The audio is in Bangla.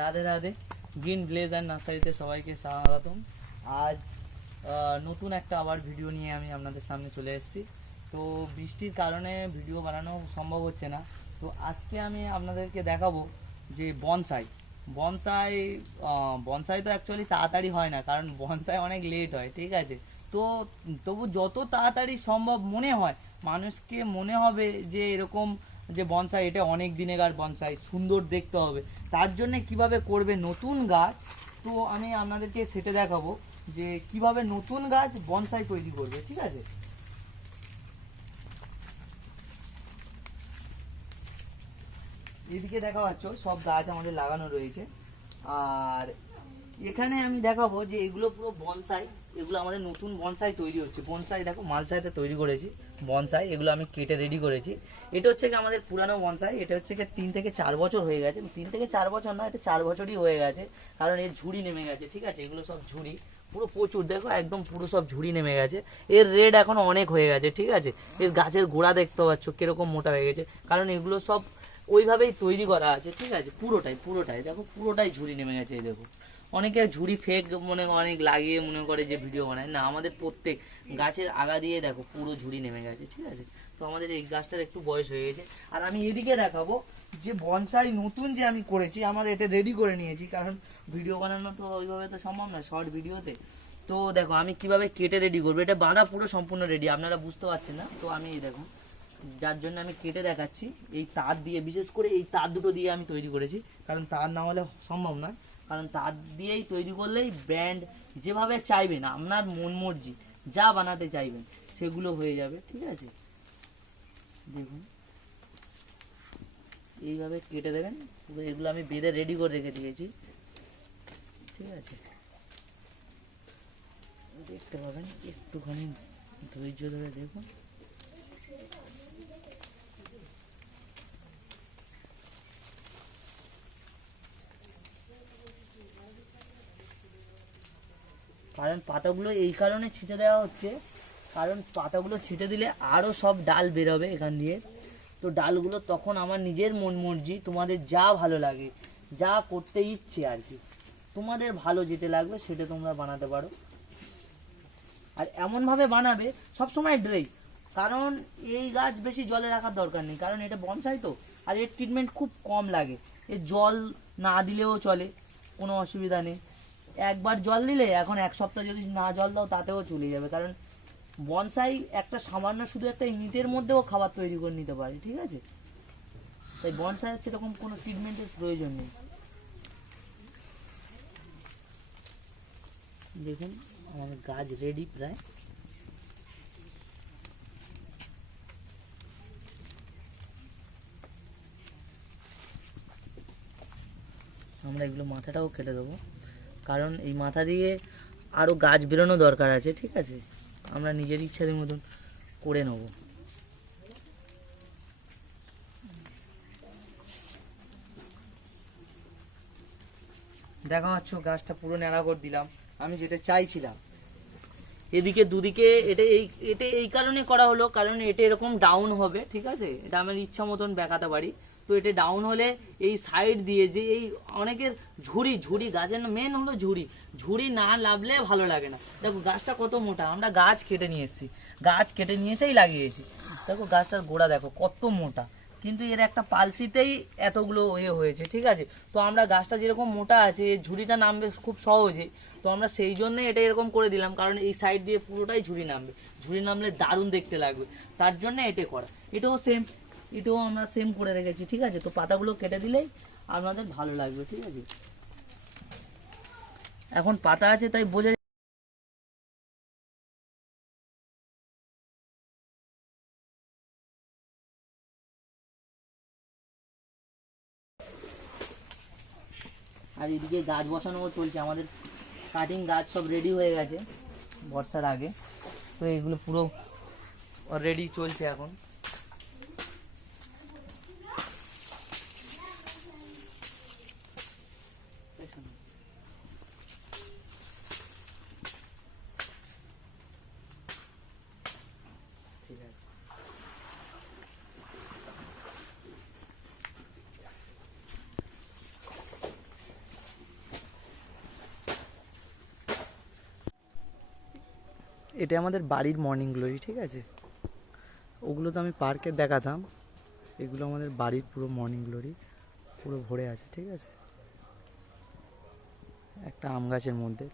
রাধে রাধে। গ্রিন ব্লেজার নার্সারিতে সবাইকে স্বাগতম। আজ নতুন একটা আবার ভিডিও নিয়ে আমি আপনাদের সামনে চলে এসেছি। তো বৃষ্টির কারণে ভিডিও বানানো সম্ভব হচ্ছে না। তো আজকে আমি আপনাদেরকে দেখাবো যে বনসাই বনসাই বনসাই তো অ্যাকচুয়ালি তাড়াতাড়ি হয় না, কারণ বনসাই অনেক লেট হয়, ঠিক আছে। তো তবু যত তাড়াতাড়ি সম্ভব মনে হয়, মানুষকে মনে হবে যে এরকম যে বনসাই এটা অনেক দিনেকার বনসাই, সুন্দর দেখতে হবে, তার জন্যে কিভাবে করবে নতুন গাছ। তো আমি আপনাদেরকে সেটা দেখাবো যে কিভাবে নতুন গাছ বনসাই তৈরি করবে, ঠিক আছে। এদিকে দেখা পাচ্ছ সব গাছ আমাদের লাগানো রয়েছে, আর এখানে আমি দেখাবো যে এগুলো পুরো বনসাই। এগুলো আমাদের নতুন বনসাই তৈরি হচ্ছে। বনসাই দেখো মালসাইতে তৈরি করেছি বনসাই, এগুলো আমি কেটে রেডি করেছি। এটা হচ্ছে কি আমাদের পুরানো বনসাই, এটা হচ্ছে কি 3 থেকে 4 বছর হয়ে গেছে। 3 থেকে 4 বছর না, এটা 4 বছরই হয়ে গেছে, কারণ এর ঝুড়ি নেমে গেছে, ঠিক আছে। এগুলো সব ঝুড়ি, পুরো প্রচুর, দেখো একদম পুরো সব ঝুড়ি নেমে গেছে। এর রেড এখন অনেক হয়ে গেছে, ঠিক আছে। এর গাছের গোড়া দেখতে পাচ্ছ কিরকম মোটা হয়ে গেছে, কারণ এগুলো সব ওইভাবেই তৈরি করা আছে, ঠিক আছে। পুরোটাই দেখো, পুরোটাই ঝুড়ি নেমে গেছে। এই দেখো, অনেকে ঝুড়ি ফেক অনেক লাগিয়ে মনে করে যে ভিডিও বানায়, না, আমাদের প্রত্যেক গাছের আগা দিয়ে দেখো পুরো ঝুড়ি নেমে গেছে, ঠিক আছে। তো আমাদের এই গাছটার একটু বয়স হয়ে গেছে। আর আমি এদিকে দেখাবো যে বনসাই নতুন যে আমি করেছি, আমার এটা রেডি করে নিয়েছি, কারণ ভিডিও বানানো তো ওইভাবে তো সম্ভব না শর্ট ভিডিওতে। তো দেখো আমি কিভাবে কেটে রেডি করবো, এটা বাঁধা পুরো সম্পূর্ণ রেডি, আপনারা বুঝতে পারছেন না। তো আমি এই দেখুন, যার জন্য আমি কেটে দেখাচ্ছি, এই তার দিয়ে, বিশেষ করে এই তার দুটো দিয়ে আমি তৈরি করেছি, কারণ তার না হলে সম্ভব নয়। কারণ তার দিয়েই তৈরি করলেই ব্র্যান্ড যেভাবে চাইবেন, আপনার মন মর্জি যা বানাতে চাইবেন সেগুলো হয়ে যাবে, ঠিক আছে। দেখুন এইভাবে কেটে দেবেন, এগুলো আমি বেঁধে রেডি করে রেখে দিয়েছি, ঠিক আছে। দেখতে পাবেন, একটুখানি ধৈর্য ধরে দেখুন। কারণ পাতাগুলো এই কারণে ছিটে দেওয়া হচ্ছে, কারণ পাতাগুলো ছিটে দিলে আরও সব ডাল বেরোবে এখান দিয়ে। তো ডালগুলো তখন আমার নিজের মন মর্জি, তোমাদের যা ভালো লাগে, যা করতে ইচ্ছে আর কি, তোমাদের ভালো যেটা লাগবে সেটা তোমরা বানাতে পারো। আর এমনভাবে বানাবে সবসময় ড্রাই, কারণ এই গাছ বেশি জলে রাখার দরকার নেই, কারণ এটা বনসাই তো। আর এর ট্রিটমেন্ট খুব কম লাগে, এর জল না দিলেও চলে, কোনো অসুবিধা নেই। একবার জল দিলে, এখন 1 সপ্তাহ যদি না জল দাও তাতেও চলে যাবে, কারণ বনসাই একটা সামান্য শুধু একটা ইউনিটের মধ্যেও খাবার তৈরি করে নিতে পারে, ঠিক আছে। তাই বনসাইয়ের সেরকম কোনো ট্রিটমেন্টের প্রয়োজন নেই। দেখুন আমাদের গাছ রেডি প্রায়। আমরা এগুলো মাথাটাও কেটে দেবো, কারণ এই মাথা দিয়ে আরও গাছ বেরোনো দরকার আছে, ঠিক আছে। আমরা নিজের ইচ্ছাদের মতন করে নেব। দেখা পাচ্ছ গাছটা পুরো ন্যাড়া করে দিলাম, আমি যেটা চাইছিলাম। এদিকে দুদিকে এটা এই কারণে করা হলো, কারণ এটা এরকম ডাউন হবে, ঠিক আছে। এটা আমার ইচ্ছা মতন বেঁকাতে পারি। তো এটা ডাউন হলে এই সাইড দিয়ে যে এই অনেকের ঝুড়ি গাছের মেন হলো ঝুড়ি না লাভলে ভালো লাগে না। দেখো গাছটা কত মোটা, আমরা গাছ কেটে নিয়ে এসেছি, গাছ কেটে নিয়ে এসেই লাগিয়েছি। দেখো গাছটার গোড়া দেখো কত মোটা, কিন্তু এর একটা পালসিতেই এতগুলো হয়েছে, ঠিক আছে। তো আমরা গাছটা যেরকম মোটা আছে, ঝুড়িটা নামবে খুব সহজে। তো আমরা সেই জন্য এটা এরকম করে দিলাম, কারণ এই সাইড দিয়ে পুরোটাই ঝুড়ি নামবে, ঝুড়ি নামলে দারুণ দেখতে লাগবে, তার জন্য এটা করা। এটাও আমরা সেম করে রেখেছি, ঠিক আছে। তো পাতাগুলো কেটে দিলেই আপনাদের ভালো লাগবে, ঠিক আছে। এখন পাতা আছে তাই বোঝা। আর এদিকে গাছ বসানোও চলছে আমাদের, কাটিং গাছ সব রেডি হয়ে গেছে বর্ষার আগে। তো এগুলো পুরো রেডি চলছে এখন। ঠিক আছে, এটা আমাদের বাড়ির মর্নিং গ্লোরি, ঠিক আছে? ওগুলো তো আমি পার্কে দেখাতাম, এগুলো আমাদের বাড়ির পুরো মর্নিং গ্লোরি, পুরো ভরে আছে, ঠিক আছে? একটা আম গাছের মধ্যে।